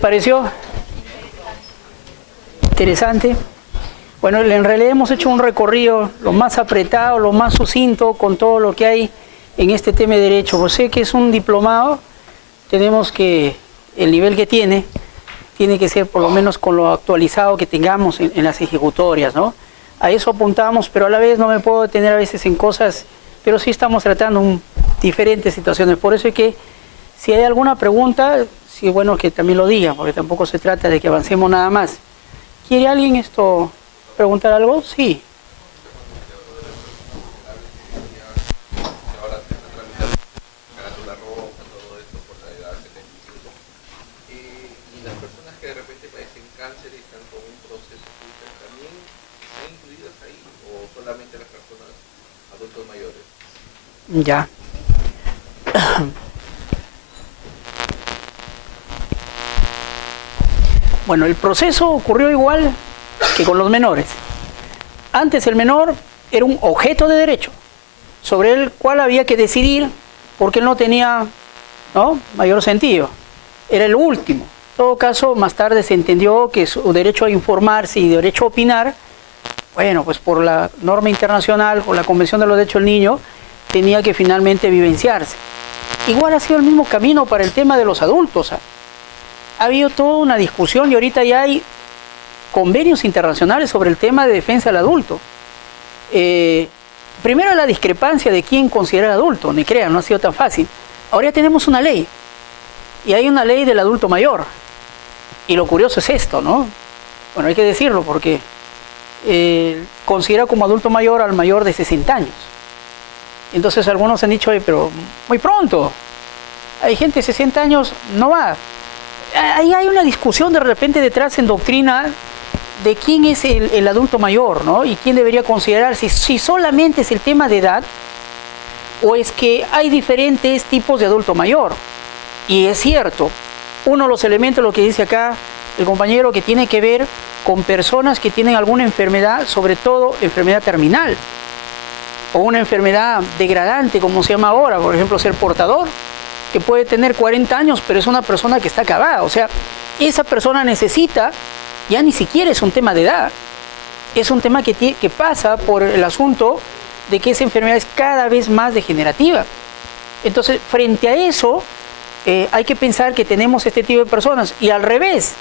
pareció? Interesante. Bueno, en realidad hemos hecho un recorrido lo más apretado, lo más sucinto con todo lo que hay en este tema de derecho. Pues sé que es un diplomado, tenemos que, el nivel que tiene que ser por lo menos con lo actualizado que tengamos en las ejecutorias, ¿no? A eso apuntamos, pero a la vez no me puedo detener a veces en cosas, pero sí estamos tratando diferentes situaciones. Por eso es que si hay alguna pregunta, sí es bueno que también lo digan, porque tampoco se trata de que avancemos nada más. ¿Quiere alguien preguntar algo? Sí. Ya. Bueno, el proceso ocurrió igual que con los menores. Antes el menor era un objeto de derecho, sobre el cual había que decidir porque él no tenía, ¿no?, mayor sentido. Era el último. En todo caso, más tarde se entendió que su derecho a informarse y derecho a opinar, bueno, pues por la norma internacional, por la Convención de los Derechos del Niño, tenía que finalmente vivenciarse. Igual ha sido el mismo camino para el tema de los adultos. Ha habido toda una discusión y ahorita ya hay convenios internacionales sobre el tema de defensa del adulto. Primero la discrepancia de quién considera adulto, ni crean, no ha sido tan fácil. Ahora ya tenemos una ley, y hay una ley del adulto mayor. Y lo curioso es esto, ¿no? Bueno, hay que decirlo porque considera como adulto mayor al mayor de 60 años. Entonces algunos han dicho, pero muy pronto, hay gente de 60 años, no va. Ahí hay una discusión de repente detrás en doctrina de quién es el adulto mayor, ¿no? Y quién debería considerarse, si solamente es el tema de edad, o es que hay diferentes tipos de adulto mayor. Y es cierto, uno de los elementos, lo que dice acá el compañero, que tiene que ver con personas que tienen alguna enfermedad, sobre todo enfermedad terminal, o una enfermedad degradante, como se llama ahora, por ejemplo, ser portador, que puede tener 40 años, pero es una persona que está acabada. O sea, esa persona necesita, ya ni siquiera es un tema de edad, es un tema que pasa por el asunto de que esa enfermedad es cada vez más degenerativa. Entonces, frente a eso, hay que pensar que tenemos este tipo de personas. Y al revés,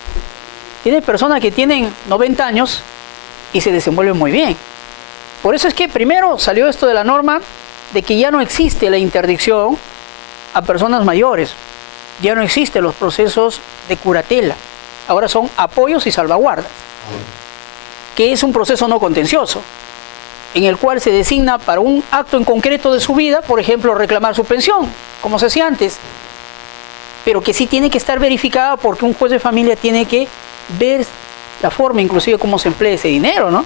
tiene personas que tienen 90 años y se desenvuelven muy bien. Por eso es que primero salió esto de la norma de que ya no existe la interdicción a personas mayores. Ya no existen los procesos de curatela. Ahora son apoyos y salvaguardas, que es un proceso no contencioso, en el cual se designa para un acto en concreto de su vida, por ejemplo, reclamar su pensión, como se hacía antes, pero que sí tiene que estar verificada porque un juez de familia tiene que ver la forma, inclusive cómo se emplea ese dinero, ¿no?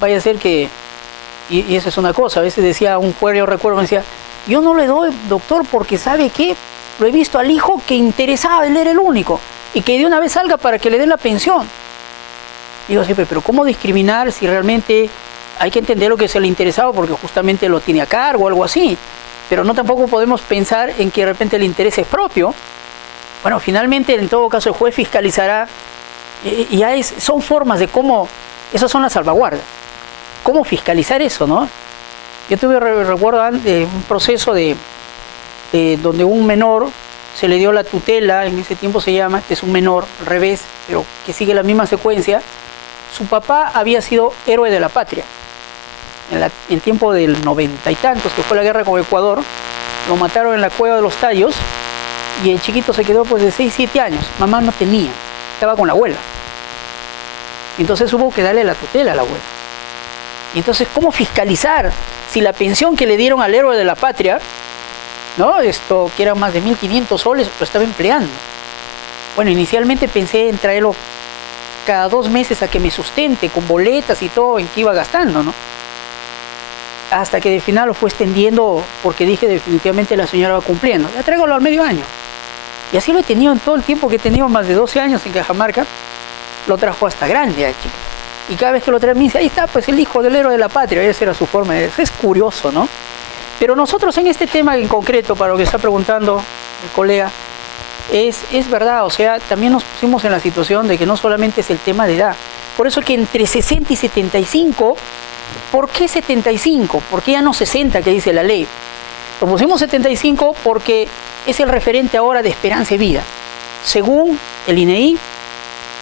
Vaya a ser que, y eso es una cosa, a veces decía un juez, yo recuerdo, me decía, yo no le doy, doctor, porque ¿sabe qué? Lo he visto al hijo que interesaba, él era el único, y que de una vez salga para que le den la pensión. Y yo siempre, pero ¿cómo discriminar si realmente hay que entender lo que es el interesado porque justamente lo tiene a cargo o algo así? Pero no tampoco podemos pensar en que de repente el interés es propio. Bueno, finalmente en todo caso el juez fiscalizará, y ya son formas de cómo, esas son las salvaguardas. ¿Cómo fiscalizar eso, no? Yo recuerdo un proceso donde un menor se le dio la tutela, en ese tiempo se llama, que es un menor, al revés, pero que sigue la misma secuencia. Su papá había sido héroe de la patria. En tiempo del 90 y tantos, que fue la guerra con Ecuador, lo mataron en la cueva de los Tallos y el chiquito se quedó pues de 6, 7 años. Mamá no tenía, estaba con la abuela. Entonces hubo que darle la tutela a la abuela. Y entonces, ¿cómo fiscalizar si la pensión que le dieron al héroe de la patria, ¿no? Esto que eran más de 1.500 soles, lo estaba empleando? Bueno, inicialmente pensé en traerlo cada 2 meses a que me sustente con boletas y todo en que iba gastando, ¿no? Hasta que de final lo fue extendiendo porque dije definitivamente la señora va cumpliendo. Ya tráigalo al medio año. Y así lo he tenido en todo el tiempo que he tenido, más de 12 años en Cajamarca. Lo trajo hasta grande aquí. Y cada vez que lo trae me dice, ahí está pues el hijo del héroe de la patria. Esa era su forma de decir. Es curioso, ¿no? Pero nosotros en este tema en concreto, para lo que está preguntando el colega, es verdad, o sea, también nos pusimos en la situación de que no solamente es el tema de edad. Por eso que entre 60 y 75, ¿por qué 75? ¿Por qué ya no 60 que dice la ley? Lo pusimos 75 porque es el referente ahora de esperanza y vida. Según el INEI,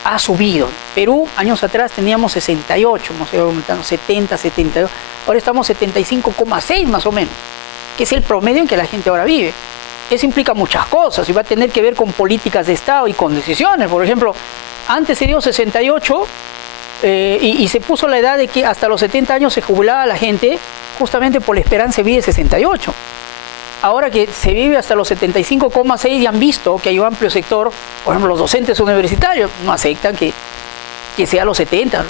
ha subido. Perú, años atrás teníamos 68, hemos ido aumentando 70, 72, ahora estamos 75,6 más o menos, que es el promedio en que la gente ahora vive. Eso implica muchas cosas y va a tener que ver con políticas de Estado y con decisiones. Por ejemplo, antes se dio 68 y se puso la edad de que hasta los 70 años se jubilaba la gente justamente por la esperanza de vida de 68. Ahora que se vive hasta los 75,6 y han visto que hay un amplio sector, por ejemplo, los docentes universitarios no aceptan que sea a los 70.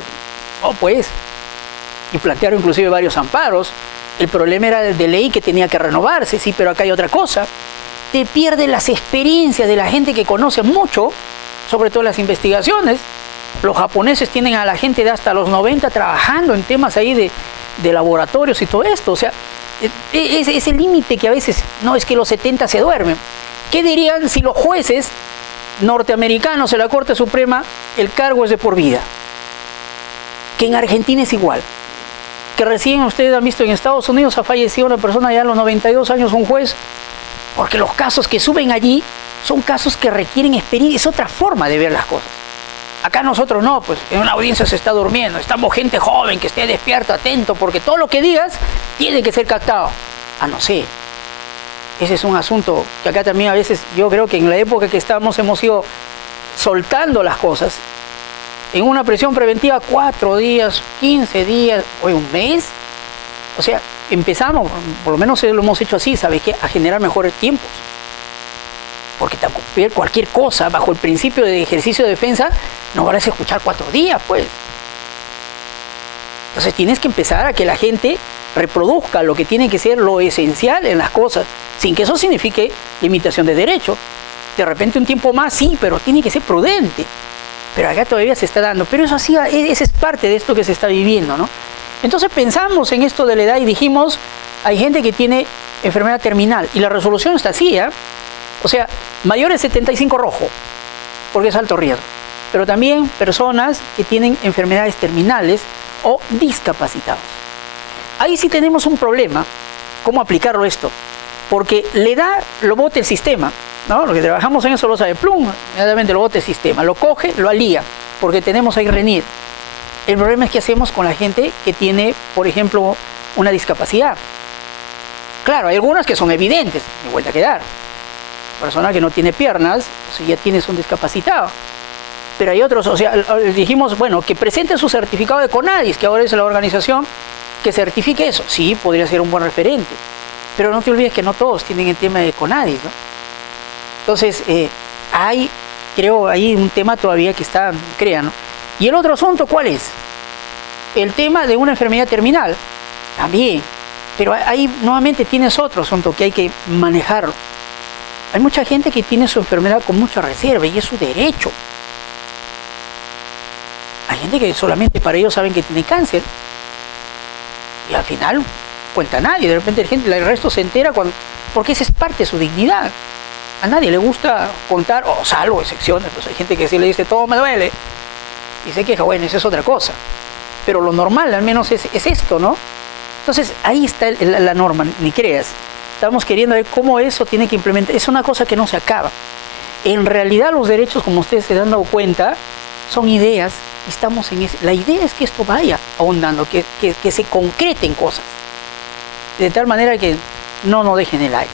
No, pues. Y plantearon inclusive varios amparos. El problema era de ley que tenía que renovarse, sí, pero acá hay otra cosa. Te pierdes las experiencias de la gente que conoce mucho, sobre todo las investigaciones. Los japoneses tienen a la gente de hasta los 90 trabajando en temas ahí de laboratorios y todo esto. O sea, ese límite que a veces, no, es que los 70 se duermen. ¿Qué dirían si los jueces norteamericanos en la Corte Suprema, el cargo es de por vida? Que en Argentina es igual. Que recién ustedes han visto en Estados Unidos ha fallecido una persona ya a los 92 años, un juez, porque los casos que suben allí son casos que requieren experiencia, es otra forma de ver las cosas. Acá nosotros no, pues en una audiencia se está durmiendo, estamos gente joven que esté despierto, atento, porque todo lo que digas tiene que ser captado. Ah, no sé. Ese es un asunto que acá también a veces, yo creo que en la época que estamos hemos ido soltando las cosas. En una prisión preventiva 4 días, 15 días, o un mes. O sea, empezamos, por lo menos lo hemos hecho así, ¿sabes qué? A generar mejores tiempos. Porque cualquier cosa bajo el principio de ejercicio de defensa no vas a escuchar 4 días, pues. Entonces tienes que empezar a que la gente reproduzca lo que tiene que ser lo esencial en las cosas, sin que eso signifique limitación de derechos. De repente un tiempo más, sí, pero tiene que ser prudente. Pero acá todavía se está dando. Pero eso así, esa es parte de esto que se está viviendo, ¿no? Entonces pensamos en esto de la edad y dijimos, hay gente que tiene enfermedad terminal. Y la resolución está así, ¿eh? O sea, mayores de 75 rojo, porque es alto riesgo. Pero también personas que tienen enfermedades terminales o discapacitados. Ahí sí tenemos un problema, ¿cómo aplicarlo esto? Porque la edad lo bota el sistema, ¿no? Los que trabajamos en eso lo sabe, plum, inmediatamente lo bota el sistema, lo coge, lo alía, porque tenemos ahí RENIR. El problema es qué hacemos con la gente que tiene, por ejemplo, una discapacidad. Claro, hay algunas que son evidentes, de vuelta a quedar. Persona que no tiene piernas, o sea, ya tienes un discapacitado. Pero hay otros, o sea, dijimos, bueno, que presente su certificado de CONADIS, que ahora es la organización que certifique eso. Sí, podría ser un buen referente. Pero no te olvides que no todos tienen el tema de CONADIS, ¿no? Entonces, creo, hay un tema todavía que está, ¿no? Y el otro asunto, ¿cuál es? El tema de una enfermedad terminal, también. Pero ahí nuevamente tienes otro asunto que hay que manejarlo. Hay mucha gente que tiene su enfermedad con mucha reserva y es su derecho. Hay gente que solamente para ellos saben que tiene cáncer. Y al final cuenta nadie. De repente el resto se entera porque esa es parte de su dignidad. A nadie le gusta contar, o salvo excepciones, pues hay gente que sí le dice, todo me duele. Y se queja, bueno, eso es otra cosa. Pero lo normal al menos es esto, ¿no? Entonces ahí está la norma, ni creas. Estamos queriendo ver cómo eso tiene que implementar. Es una cosa que no se acaba. En realidad los derechos, como ustedes se han dado cuenta, son ideas. Estamos en la idea es que esto vaya ahondando, que se concreten cosas. De tal manera que no nos dejen el aire.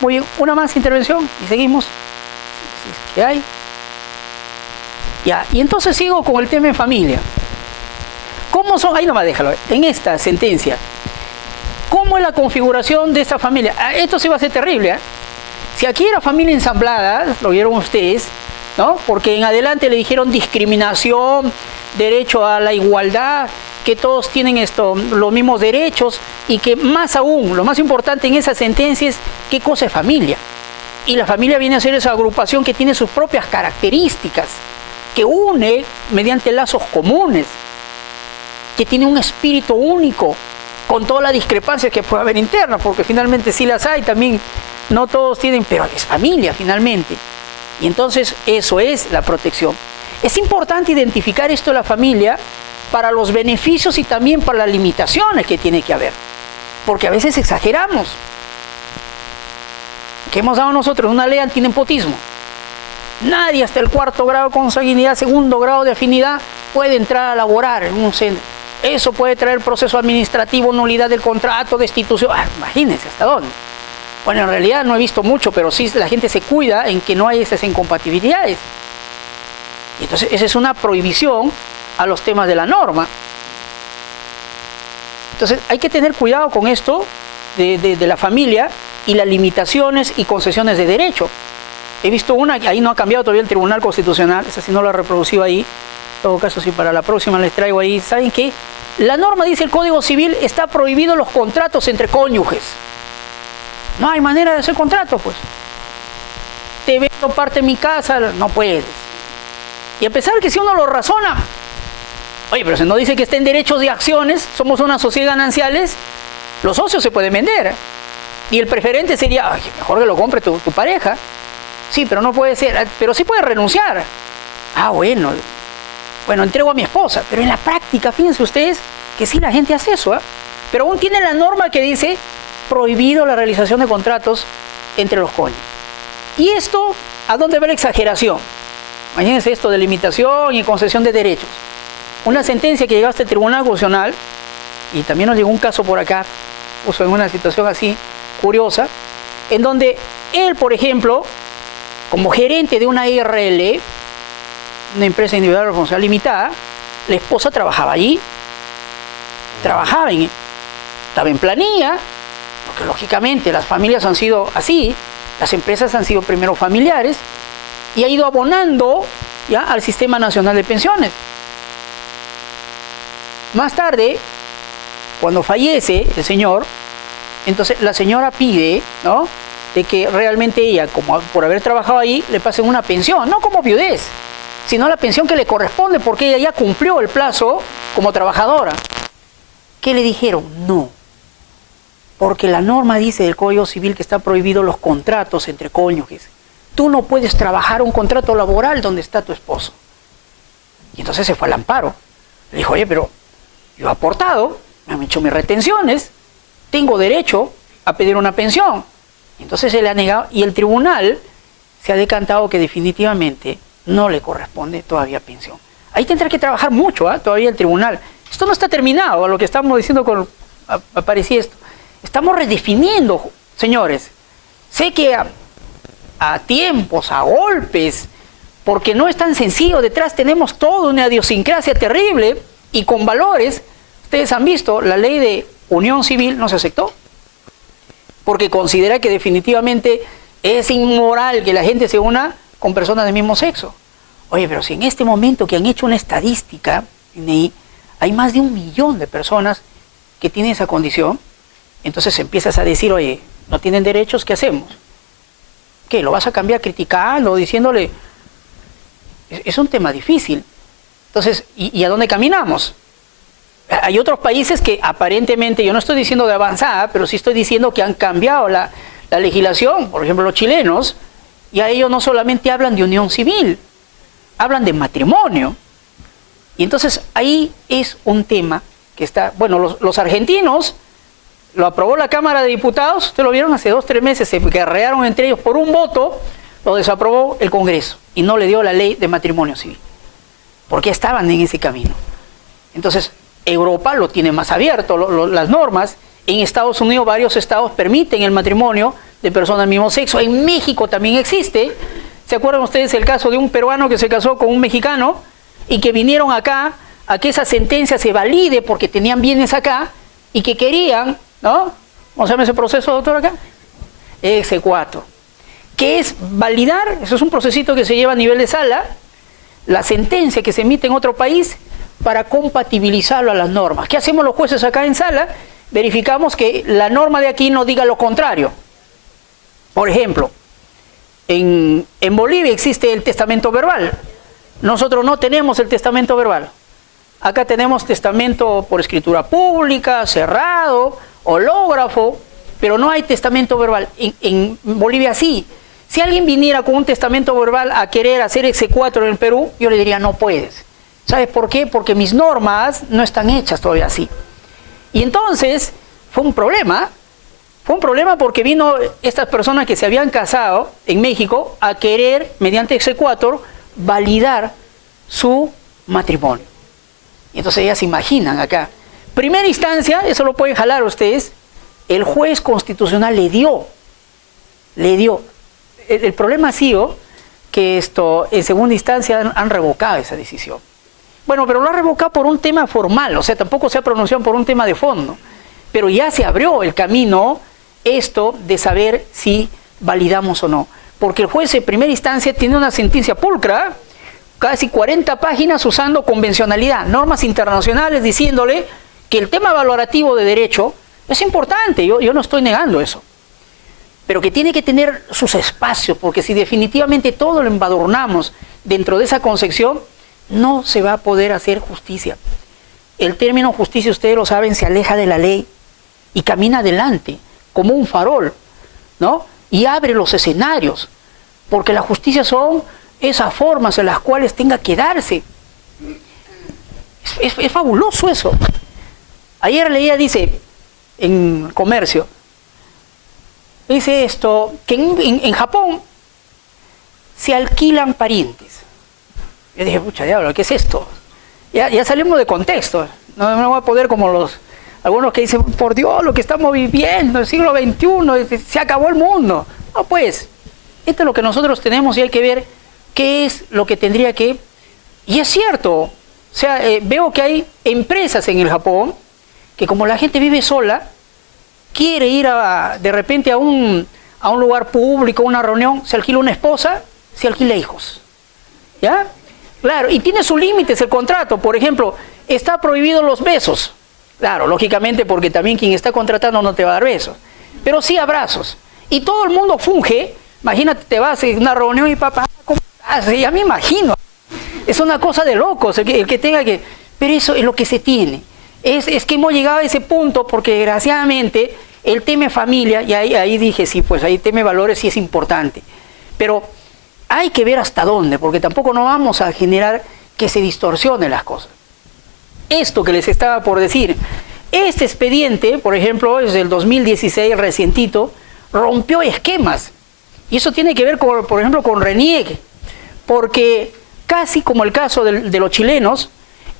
Muy bien, una más intervención y seguimos. ¿Qué hay? Ya, y entonces sigo con el tema de familia. ¿Cómo son? Ahí nomás déjalo. En esta sentencia. ¿Cómo es la configuración de esta familia? Esto sí va a ser terrible, ¿eh? Si aquí era familia ensamblada, lo vieron ustedes, ¿no? Porque en adelante le dijeron discriminación, derecho a la igualdad, que todos tienen los mismos derechos y que más aún, lo más importante en esa sentencia es qué cosa es familia. Y la familia viene a ser esa agrupación que tiene sus propias características, que une mediante lazos comunes, que tiene un espíritu único, con todas las discrepancias que puede haber internas, porque finalmente sí las hay, también no todos tienen, pero es familia finalmente. Y entonces eso es la protección. Es importante identificar esto de la familia para los beneficios y también para las limitaciones que tiene que haber. Porque a veces exageramos. ¿Qué hemos dado nosotros? Una ley antinepotismo. Nadie hasta el 4º grado de consanguinidad, 2º grado de afinidad, puede entrar a laborar en un centro. Eso puede traer proceso administrativo, nulidad del contrato, destitución. Imagínense hasta dónde. Bueno, en realidad no he visto mucho, pero sí la gente se cuida en que no hay esas incompatibilidades. Y entonces esa es una prohibición a los temas de la norma. Entonces hay que tener cuidado con esto de la familia y las limitaciones y concesiones de derecho. He visto una, ahí no ha cambiado todavía el Tribunal Constitucional, esa sí no la he reproducido ahí. En todo caso, si para la próxima les traigo ahí. ¿Saben qué? La norma dice el Código Civil, está prohibido los contratos entre cónyuges. No hay manera de hacer contratos, pues. Te vendo parte de mi casa, no puedes. Y a pesar que si uno lo razona, oye, pero si no dice que está en derechos de acciones, somos una sociedad gananciales, los socios se pueden vender. Y el preferente sería, ay, mejor que lo compre tu pareja. Sí, pero no puede ser, pero sí puede renunciar. Bueno, entrego a mi esposa. Pero en la práctica, fíjense ustedes que sí la gente hace eso, ¿eh? Pero aún tiene la norma que dice prohibido la realización de contratos entre los cónyuges. ¿Y esto a dónde va la exageración? Imagínense esto de limitación y concesión de derechos. Una sentencia que llegó hasta el Tribunal Constitucional, y también nos llegó un caso por acá, puso en una situación así curiosa, en donde él, por ejemplo, como gerente de una IRL, una empresa individual de responsabilidad limitada, la esposa trabajaba allí, estaba en planilla, porque lógicamente las familias han sido así, las empresas han sido primero familiares, y ha ido abonando ya al Sistema Nacional de Pensiones. Más tarde, cuando fallece el señor, entonces la señora pide, ¿no?, de que realmente ella, como por haber trabajado ahí, le pasen una pensión, no como viudez, sino la pensión que le corresponde porque ella ya cumplió el plazo como trabajadora. ¿Qué le dijeron? No, porque la norma dice del Código Civil que está prohibido los contratos entre cónyuges. Tú no puedes trabajar un contrato laboral donde está tu esposo. Y entonces se fue al amparo. Le dijo, oye, pero yo he aportado, me han hecho mis retenciones, tengo derecho a pedir una pensión. Y entonces se le ha negado y el tribunal se ha decantado que definitivamente no le corresponde todavía pensión. Ahí tendrá que trabajar mucho, todavía el tribunal. Esto no está terminado, a lo que estamos diciendo con aparecía esto. Estamos redefiniendo, señores. Sé que a tiempos, a golpes, porque no es tan sencillo, detrás tenemos toda una idiosincrasia terrible y con valores. Ustedes han visto, la ley de unión civil no se aceptó, porque considera que definitivamente es inmoral que la gente se una con personas del mismo sexo. Oye, pero si en este momento que han hecho una estadística, hay más de 1 millón de personas que tienen esa condición, entonces empiezas a decir, oye, no tienen derechos, ¿qué hacemos? ¿Qué? ¿Lo vas a cambiar criticando, diciéndole? Es un tema difícil. Entonces, ¿y a dónde caminamos? Hay otros países que aparentemente, yo no estoy diciendo de avanzada, pero sí estoy diciendo que han cambiado la legislación. Por ejemplo, los chilenos, y a ellos no solamente hablan de unión civil, hablan de matrimonio. Y entonces ahí es un tema que está, bueno, los argentinos, lo aprobó la Cámara de Diputados, ustedes lo vieron hace 2 o 3 meses, se guerrearon entre ellos por un voto, lo desaprobó el Congreso y no le dio la ley de matrimonio civil, porque estaban en ese camino. Entonces, Europa lo tiene más abierto, las normas. En Estados Unidos varios estados permiten el matrimonio de personas del mismo sexo. En México también existe. ¿Se acuerdan ustedes el caso de un peruano que se casó con un mexicano y que vinieron acá a que esa sentencia se valide porque tenían bienes acá y que querían, ¿no? ¿Cómo se llama ese proceso, doctor, acá? Exequatur. ¿Qué es validar? Eso es un procesito que se lleva a nivel de sala, la sentencia que se emite en otro país para compatibilizarlo a las normas. ¿Qué hacemos los jueces acá en sala? Verificamos que la norma de aquí no diga lo contrario. Por ejemplo, en Bolivia existe el testamento verbal. Nosotros no tenemos el testamento verbal. Acá tenemos testamento por escritura pública, cerrado, hológrafo, pero no hay testamento verbal. En Bolivia sí. Si alguien viniera con un testamento verbal a querer hacer exequatur en el Perú, yo le diría, no puedes. ¿Sabes por qué? Porque mis normas no están hechas todavía así. Y entonces fue un problema porque vino estas personas que se habían casado en México a querer, mediante exequatur, validar su matrimonio. Y entonces ya se imaginan acá. Primera instancia, eso lo pueden jalar ustedes, el juez constitucional le dio. El problema ha sido que en segunda instancia han revocado esa decisión. Bueno, pero lo ha revocado por un tema formal, o sea, tampoco se ha pronunciado por un tema de fondo. Pero ya se abrió el camino de saber si validamos o no. Porque el juez de primera instancia tiene una sentencia pulcra, casi 40 páginas usando convencionalidad, normas internacionales, diciéndole que el tema valorativo de derecho es importante, yo no estoy negando eso. Pero que tiene que tener sus espacios, porque si definitivamente todo lo embadurnamos dentro de esa concepción, no se va a poder hacer justicia. El término justicia, ustedes lo saben, se aleja de la ley y camina adelante, como un farol, ¿no? Y abre los escenarios, porque la justicia son esas formas en las cuales tenga que darse. Es fabuloso eso. Ayer leía, dice, en Comercio, dice que en Japón se alquilan parientes. Yo dije, pucha diablo, ¿qué es esto? Ya salimos de contexto. No voy a poder como algunos que dicen, por Dios, lo que estamos viviendo, el siglo XXI, se acabó el mundo. No, pues, esto es lo que nosotros tenemos y hay que ver qué es lo que tendría que... Y es cierto, o sea, veo que hay empresas en el Japón que como la gente vive sola, quiere ir de repente a un lugar público, una reunión, se alquila una esposa, se alquila hijos. ¿Ya? Claro, y tiene sus límites el contrato. Por ejemplo, está prohibido los besos. Claro, lógicamente porque también quien está contratando no te va a dar besos. Pero sí abrazos. Y todo el mundo funge. Imagínate, te vas a una reunión y papá, ¿cómo estás? Ya me imagino. Es una cosa de locos el que tenga que... Pero eso es lo que se tiene. Es que hemos llegado a ese punto porque desgraciadamente el tema familia, y ahí dije, sí, pues ahí tema valores sí es importante. Pero hay que ver hasta dónde, porque tampoco no vamos a generar que se distorsionen las cosas. Esto que les estaba por decir, este expediente, por ejemplo, es del 2016, recientito, rompió esquemas. Y eso tiene que ver, por ejemplo, con RENIEC, porque casi como el caso de los chilenos,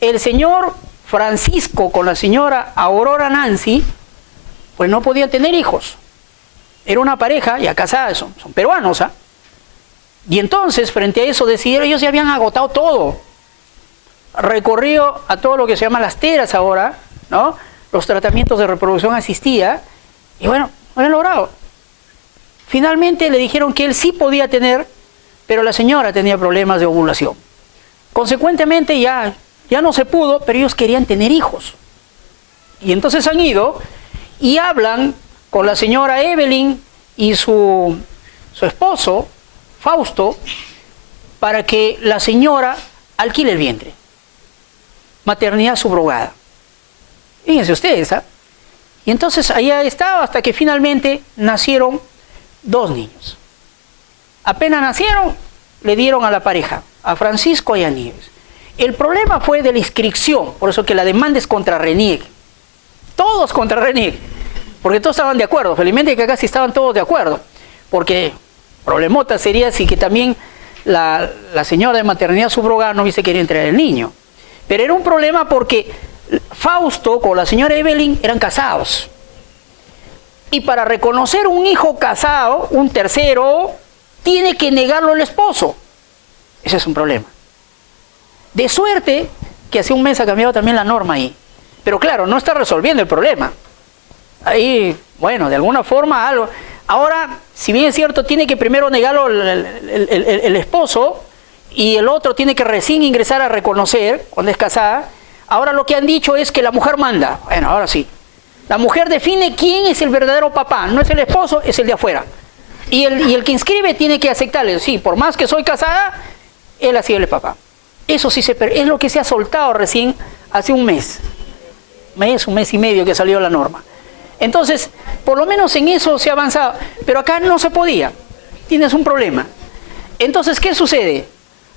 el señor Francisco con la señora Aurora Nancy, pues no podían tener hijos. Era una pareja ya casada, son peruanos, ¿ah? Y entonces, frente a eso, decidieron, ellos ya habían agotado todo. Recorrido a todo lo que se llama las teras ahora, ¿no? Los tratamientos de reproducción asistida, y bueno, lo han logrado. Finalmente le dijeron que él sí podía tener, pero la señora tenía problemas de ovulación. Consecuentemente ya no se pudo, pero ellos querían tener hijos. Y entonces han ido y hablan con la señora Evelyn y su esposo, Fausto, para que la señora alquile el vientre. Maternidad subrogada. Fíjense ustedes, ¿ah? Y entonces allá estaba hasta que finalmente nacieron 2 niños. Apenas nacieron, le dieron a la pareja, a Francisco y a Nieves. El problema fue de la inscripción, por eso que la demanda es contra RENIEC. Todos contra RENIEC, porque todos estaban de acuerdo. Felizmente que acá sí estaban todos de acuerdo, porque problemota sería si que también la señora de maternidad subrogada no hubiese querido entregar el niño. Pero era un problema porque Fausto con la señora Evelyn eran casados. Y para reconocer un hijo casado, un tercero, tiene que negarlo el esposo. Ese es un problema. De suerte que hace un mes ha cambiado también la norma ahí. Pero claro, no está resolviendo el problema. Ahí, bueno, de alguna forma algo. Ahora, si bien es cierto, tiene que primero negarlo el esposo y el otro tiene que recién ingresar a reconocer cuando es casada. Ahora lo que han dicho es que la mujer manda. Bueno, ahora sí. La mujer define quién es el verdadero papá. No es el esposo, es el de afuera. Y el que inscribe tiene que aceptarle. Sí, por más que soy casada, él ha sido el papá. Eso sí es lo que se ha soltado recién hace un mes. Un mes y medio que salió la norma. Entonces, por lo menos en eso se ha avanzado. Pero acá no se podía. tienes un problema. Entonces, ¿qué sucede?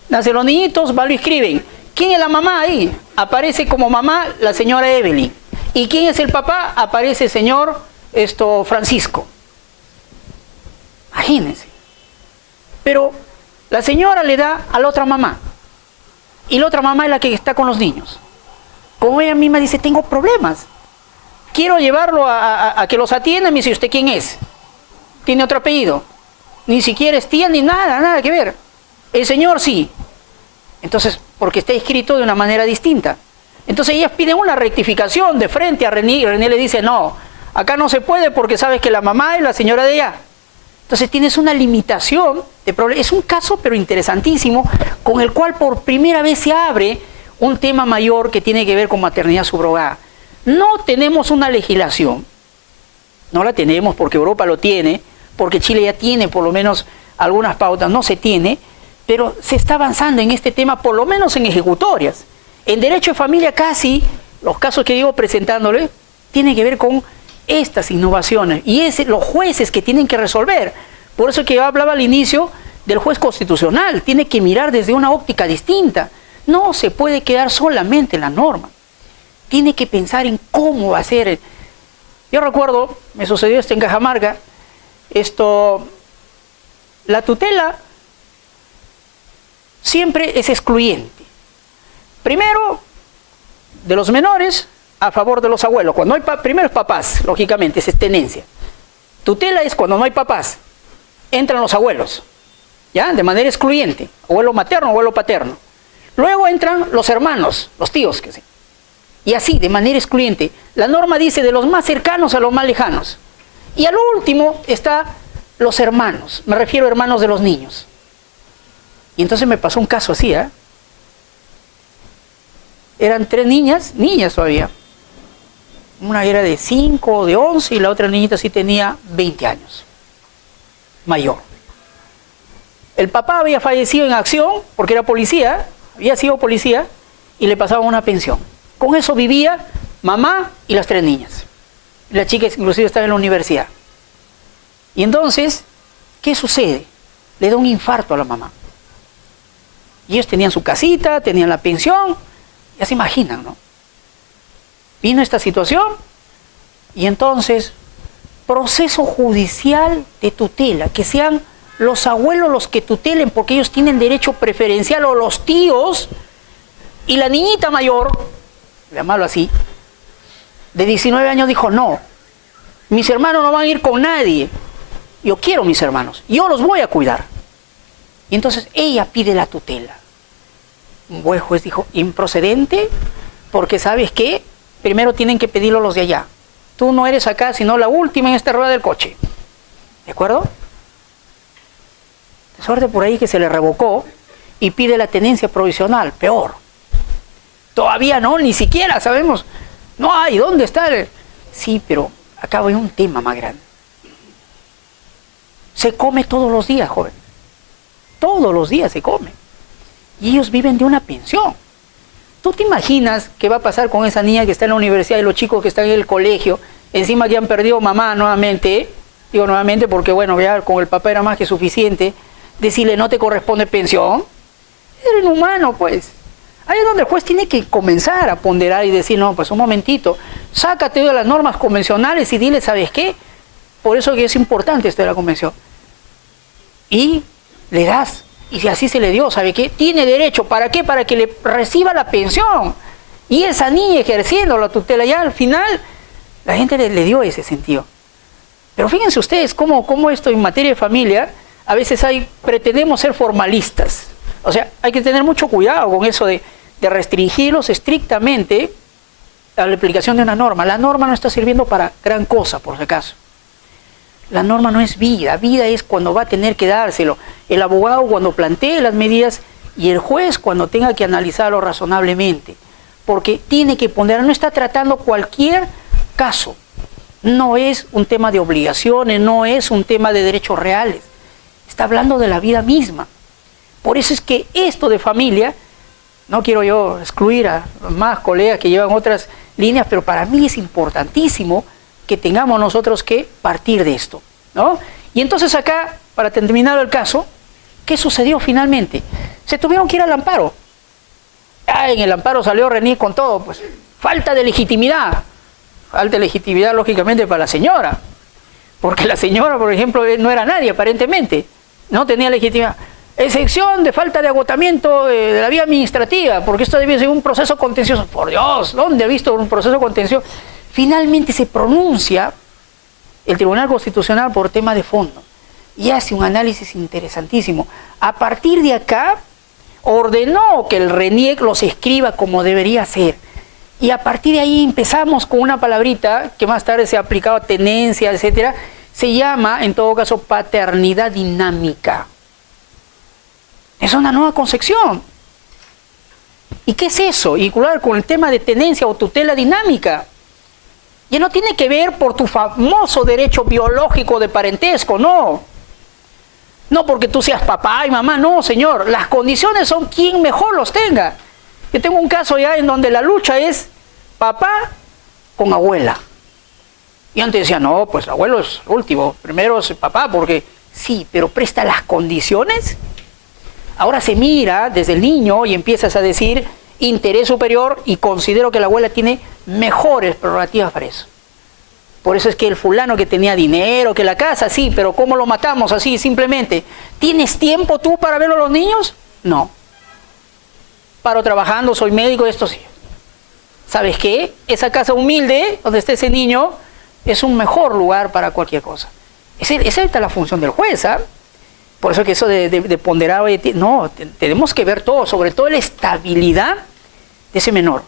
Nacen los niñitos, van, lo inscriben. ¿Quién es la mamá ahí? Aparece como mamá la señora Evelyn. ¿Y quién es el papá? Aparece el señor Francisco. Imagínense. Pero la señora le da a la otra mamá. Y la otra mamá es la que está con los niños. Como ella misma dice, tengo problemas. Quiero llevarlo a que los atienda. Me dice, ¿usted quién es? ¿Tiene otro apellido? Ni siquiera es tía ni nada, nada que ver. El señor sí. Entonces, porque está escrito de una manera distinta. Entonces ellas piden una rectificación de frente a René, y René le dice, no, acá no se puede porque sabes que la mamá es la señora de allá. Entonces tienes una limitación de problemas. Es un caso pero interesantísimo, con el cual por primera vez se abre un tema mayor que tiene que ver con maternidad subrogada. No tenemos una legislación, no la tenemos porque Europa lo tiene, porque Chile ya tiene por lo menos algunas pautas, no se tiene, pero se está avanzando en este tema, por lo menos en ejecutorias. En derecho de familia casi, los casos que digo presentándole, tienen que ver con estas innovaciones, y es los jueces que tienen que resolver. Por eso que yo hablaba al inicio del juez constitucional, tiene que mirar desde una óptica distinta. No se puede quedar solamente en la norma, tiene que pensar en cómo va a ser. Yo recuerdo, me sucedió esto en Cajamarca, la tutela siempre es excluyente. Primero, de los menores a favor de los abuelos. Cuando hay primero es papás, lógicamente, es tenencia. Tutela es cuando no hay papás, entran los abuelos, ¿ya? De manera excluyente, abuelo materno, abuelo paterno. Luego entran los hermanos, los tíos, que sí. Y así, de manera excluyente. La norma dice de los más cercanos a los más lejanos. Y al último está los hermanos, me refiero a hermanos de los niños. Y entonces me pasó un caso así, ¿eh? Eran 3 niñas todavía. Una era de 5, de 11 y la otra niñita sí tenía 20 años, mayor. El papá había fallecido en acción porque era policía, había sido policía y le pasaban una pensión. Con eso vivía mamá y las 3 niñas. La chica inclusive estaba en la universidad. Y entonces, ¿qué sucede? Le da un infarto a la mamá. Y ellos tenían su casita, tenían la pensión, ya se imaginan, ¿no? Vino esta situación y entonces, proceso judicial de tutela, que sean los abuelos los que tutelen porque ellos tienen derecho preferencial, o los tíos, y la niñita mayor, llamarlo así, de 19 años dijo, no, mis hermanos no van a ir con nadie, yo quiero mis hermanos, yo los voy a cuidar. Y entonces ella pide la tutela. Un buen juez dijo, improcedente, porque ¿sabes qué? Primero tienen que pedirlo los de allá. Tú no eres acá, sino la última en esta rueda del coche. ¿De acuerdo? De suerte por ahí que se le revocó y pide la tenencia provisional, peor. Todavía no, ni siquiera sabemos. No hay, ¿dónde está? Sí, pero acá hay un tema más grande. Se come todos los días, joven. Todos los días se come. Y ellos viven de una pensión. ¿Tú te imaginas qué va a pasar con esa niña que está en la universidad y los chicos que están en el colegio? Encima que han perdido mamá nuevamente. Digo nuevamente porque, bueno, ya con el papá era más que suficiente. Decirle, no te corresponde pensión. Eres inhumano, pues. Ahí es donde el juez tiene que comenzar a ponderar y decir, no, pues un momentito, sácate de las normas convencionales y dile, ¿sabes qué? Por eso que es importante esto de la convención. Y le das. Y si así se le dio, ¿sabe qué? Tiene derecho, ¿para qué? Para que le reciba la pensión. Y esa niña ejerciendo la tutela, ya al final, la gente le dio ese sentido. Pero fíjense ustedes cómo esto en materia de familia, a veces pretendemos ser formalistas. O sea, hay que tener mucho cuidado con eso de restringirlos estrictamente a la aplicación de una norma. La norma no está sirviendo para gran cosa, por si acaso. La norma no es vida, vida es cuando va a tener que dárselo. El abogado cuando plantee las medidas y el juez cuando tenga que analizarlo razonablemente. Porque tiene que ponderar, no está tratando cualquier caso. No es un tema de obligaciones, no es un tema de derechos reales. Está hablando de la vida misma. Por eso es que esto de familia, no quiero yo excluir a más colegas que llevan otras líneas, pero para mí es importantísimo que tengamos nosotros que partir de esto, ¿no? Y entonces acá para terminar el caso, ¿qué sucedió finalmente? Se tuvieron que ir al amparo. En el amparo salió René con todo, pues, falta de legitimidad. Falta de legitimidad, lógicamente, para la señora. Porque la señora, por ejemplo, no era nadie, aparentemente. No tenía legitimidad. Excepción de falta de agotamiento de la vía administrativa, porque esto debe ser un proceso contencioso. Por Dios, ¿dónde ha visto un proceso contencioso? Finalmente se pronuncia el Tribunal Constitucional por tema de fondo y hace un análisis interesantísimo. A partir de acá, ordenó que el RENIEC los escriba como debería ser. Y a partir de ahí empezamos con una palabrita que más tarde se ha aplicado a tenencia, etcétera. Se llama, en todo caso, paternidad dinámica. Es una nueva concepción. ¿Y qué es eso? Vincular con el tema de tenencia o tutela dinámica. Ya no tiene que ver por tu famoso derecho biológico de parentesco, no. No porque tú seas papá y mamá, no, señor. Las condiciones son quien mejor los tenga. Yo tengo un caso ya en donde la lucha es papá con abuela. Y antes decía, no, pues el abuelo es último, primero es papá, porque sí, pero presta las condiciones. Ahora se mira desde el niño y empiezas a decir interés superior y considero que la abuela tiene mejores prerrogativas para eso. Por eso es que el fulano que tenía dinero, que la casa, sí, pero ¿cómo lo matamos así simplemente? ¿Tienes tiempo tú para ver a los niños? No. Paro trabajando, soy médico, esto sí. ¿Sabes qué? Esa casa humilde, donde está ese niño, es un mejor lugar para cualquier cosa. Esa es la función del juez, ¿ah? Por eso que eso de ponderar, no, tenemos que ver todo, sobre todo la estabilidad de ese menor.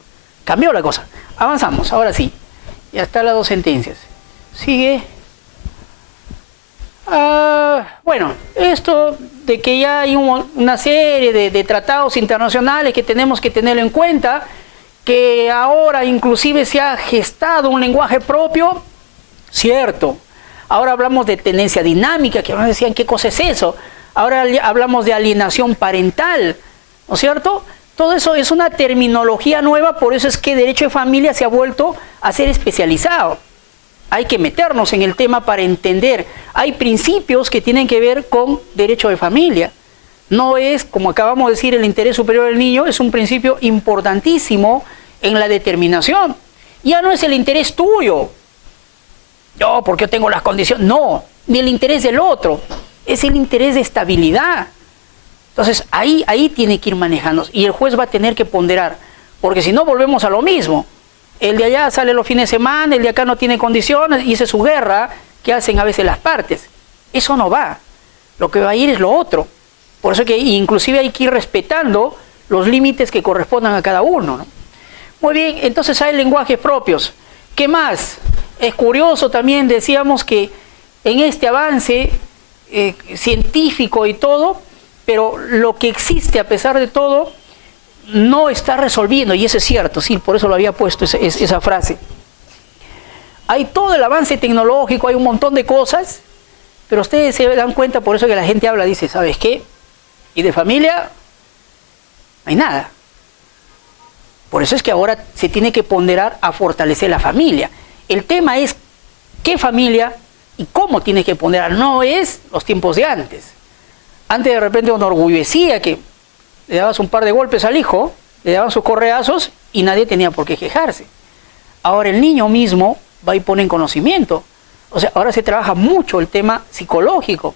Cambió la cosa. Avanzamos, ahora sí. Ya están las dos sentencias. Sigue. Bueno, esto de que ya hay una serie de tratados internacionales que tenemos que tenerlo en cuenta, que ahora inclusive se ha gestado un lenguaje propio, cierto. Ahora hablamos de tenencia dinámica, que no decían qué cosa es eso. Ahora hablamos de alienación parental, ¿no es cierto? Todo eso es una terminología nueva, por eso es que derecho de familia se ha vuelto a ser especializado. Hay que meternos en el tema para entender. Hay principios que tienen que ver con derecho de familia. No es, como acabamos de decir, el interés superior del niño, es un principio importantísimo en la determinación. Ya no es el interés tuyo. Yo, porque yo tengo las condiciones. No, ni el interés del otro. Es el interés de estabilidad. Entonces, ahí tiene que ir manejando. Y el juez va a tener que ponderar. Porque si no, volvemos a lo mismo. El de allá sale los fines de semana, el de acá no tiene condiciones, y esa es su guerra que hacen a veces las partes. Eso no va. Lo que va a ir es lo otro. Por eso que inclusive hay que ir respetando los límites que correspondan a cada uno, ¿no? Muy bien, entonces hay lenguajes propios. ¿Qué más? Es curioso también, decíamos que en este avance científico y todo, pero lo que existe a pesar de todo no está resolviendo, y eso es cierto, sí, por eso lo había puesto esa frase. Hay todo el avance tecnológico, hay un montón de cosas, pero ustedes se dan cuenta, por eso que la gente habla, dice, ¿sabes qué? Y de familia, no hay nada. Por eso es que ahora se tiene que ponderar a fortalecer la familia. El tema es qué familia y cómo tiene que ponderar, no es los tiempos de antes. Antes de repente uno orgullecía que le dabas un par de golpes al hijo, le daban sus correazos y nadie tenía por qué quejarse. Ahora el niño mismo va y pone en conocimiento. O sea, ahora se trabaja mucho el tema psicológico.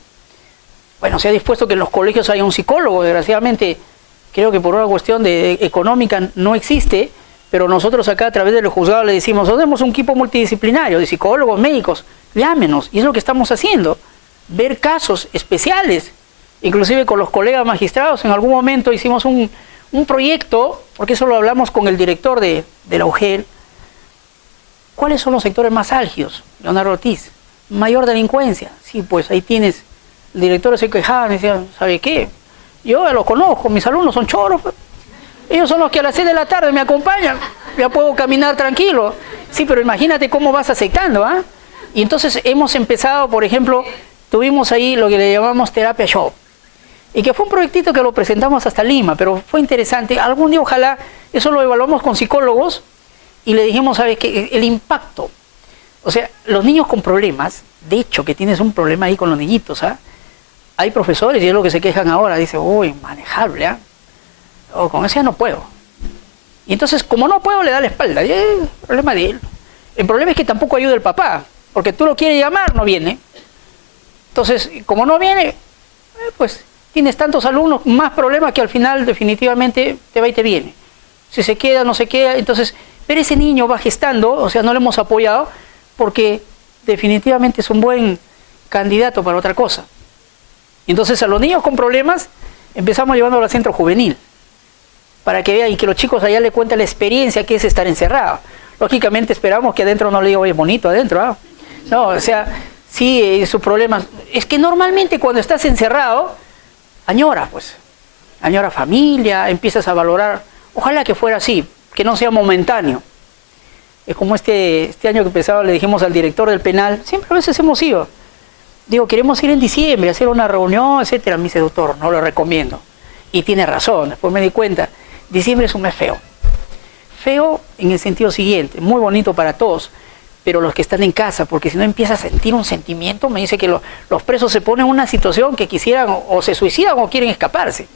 Bueno, se ha dispuesto que en los colegios haya un psicólogo. Desgraciadamente, creo que por una cuestión económica no existe, pero nosotros acá a través del juzgado le decimos, tenemos un equipo multidisciplinario de psicólogos, médicos, llámenos. Y es lo que estamos haciendo, ver casos especiales. Inclusive con los colegas magistrados, en algún momento hicimos un proyecto, porque eso lo hablamos con el director de la UGEL. ¿Cuáles son los sectores más álgidos? Leonardo Ortiz. Mayor delincuencia. Sí, pues ahí tienes. El director se quejaba, me decía, ¿sabe qué? Yo ya lo conozco, mis alumnos son choros. Ellos son los que a las 6 de la tarde me acompañan. Ya puedo caminar tranquilo. Sí, pero imagínate cómo vas aceptando, ¿ah? Y entonces hemos empezado, por ejemplo, tuvimos ahí lo que le llamamos terapia shop. Y que fue un proyectito que lo presentamos hasta Lima, pero fue interesante. Algún día ojalá eso lo evaluamos con psicólogos y le dijimos, ¿sabes qué? El impacto. O sea, los niños con problemas, de hecho que tienes un problema ahí con los niñitos, ¿ah? hay profesores, y es lo que se quejan ahora, dice, uy, manejable, ¿ah? O con ese ya no puedo. Y entonces, como no puedo, le da la espalda. Y es el problema de él. El problema es que tampoco ayuda el papá, porque tú lo quieres llamar, no viene. Entonces, como no viene, pues tienes tantos alumnos, más problemas que al final definitivamente te va y te viene. Si se queda, no se queda, entonces, pero ese niño va gestando, o sea, no le hemos apoyado, porque definitivamente es un buen candidato para otra cosa. Y entonces a los niños con problemas empezamos llevándolos al centro juvenil, para que vean y que los chicos allá le cuenten la experiencia que es estar encerrado. Lógicamente esperamos que adentro no le diga, oye, bonito adentro, ¿ah? No, o sea, sí, sus problemas. Es que normalmente cuando estás encerrado, añoras, pues. Añoras familia, empiezas a valorar. Ojalá que fuera así, que no sea momentáneo. Es como este año que empezaba, le dijimos al director del penal, siempre a veces hemos ido. Digo, queremos ir en diciembre, hacer una reunión, etcétera. Me dice, doctor, no lo recomiendo. Y tiene razón, después me di cuenta. Diciembre es un mes feo. Feo en el sentido siguiente, muy bonito para todos, pero los que están en casa, porque si no empieza a sentir un sentimiento, me dice que los presos se ponen en una situación que quisieran o se suicidan o quieren escaparse.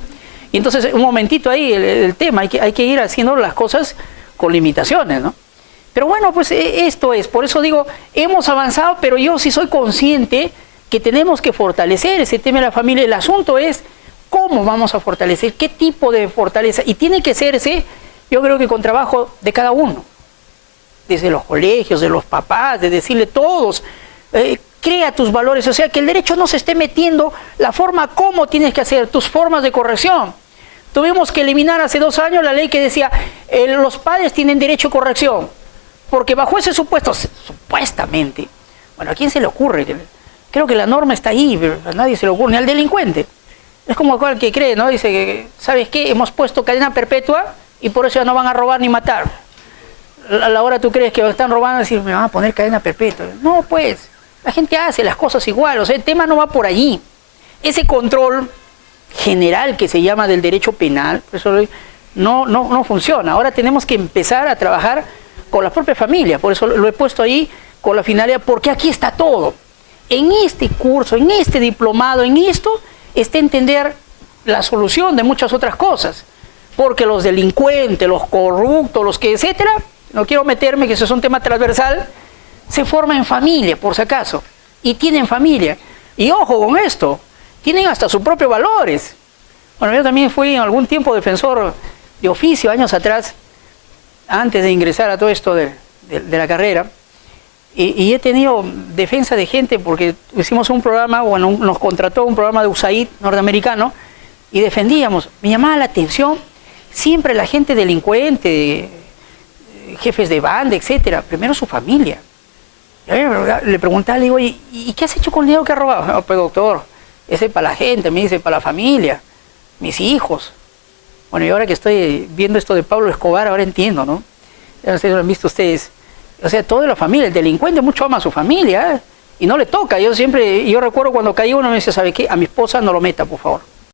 Y entonces, un momentito ahí, el tema, hay que ir haciendo las cosas con limitaciones, ¿no? Pero bueno, pues esto es, por eso digo, hemos avanzado, pero yo sí soy consciente que tenemos que fortalecer ese tema de la familia. El asunto es cómo vamos a fortalecer, qué tipo de fortaleza, y tiene que hacerse, yo creo que con trabajo de cada uno, desde los colegios, de los papás, de decirle todos, crea tus valores, o sea, que el derecho no se esté metiendo la forma como tienes que hacer, tus formas de corrección. Tuvimos que eliminar hace 2 años la ley que decía, los padres tienen derecho a corrección, porque bajo ese supuesto, supuestamente, bueno, ¿a quién se le ocurre? Creo que la norma está ahí, pero a nadie se le ocurre, ni al delincuente. Es como aquel que cree, ¿no? Dice que, ¿sabes qué? Hemos puesto cadena perpetua y por eso ya no van a robar ni matar. A la hora tú crees que están robando y decir, me van a poner cadena perpetua. No, pues, la gente hace las cosas igual, o sea, el tema no va por allí. Ese control general que se llama del derecho penal, eso no funciona. Ahora tenemos que empezar a trabajar con la propia familia, por eso lo he puesto ahí con la finalidad, porque aquí está todo. En este curso, en este diplomado, en esto, está entender la solución de muchas otras cosas. Porque los delincuentes, los corruptos, los que etcétera, no quiero meterme, que eso es un tema transversal, se forman en familia, por si acaso, y tienen familia. Y ojo con esto, tienen hasta sus propios valores. Bueno, yo también fui en algún tiempo defensor de oficio, años atrás, antes de ingresar a todo esto de la carrera, y he tenido defensa de gente porque hicimos un programa, bueno, nos contrató un programa de USAID norteamericano, y defendíamos, me llamaba la atención, siempre la gente delincuente, jefes de banda, etcétera, primero su familia. Le preguntaba, le digo, ¿y qué has hecho con el dinero que has robado? No, pues doctor, ese es para la gente, me dice, para la familia, mis hijos. Bueno, y ahora que estoy viendo esto de Pablo Escobar, ahora entiendo, ¿no? Ya no sé si lo han visto ustedes. O sea, toda la familia, el delincuente mucho ama a su familia, ¿eh? Y no le toca. Yo recuerdo cuando caí uno me dice, ¿sabe qué? A mi esposa no lo meta, por favor.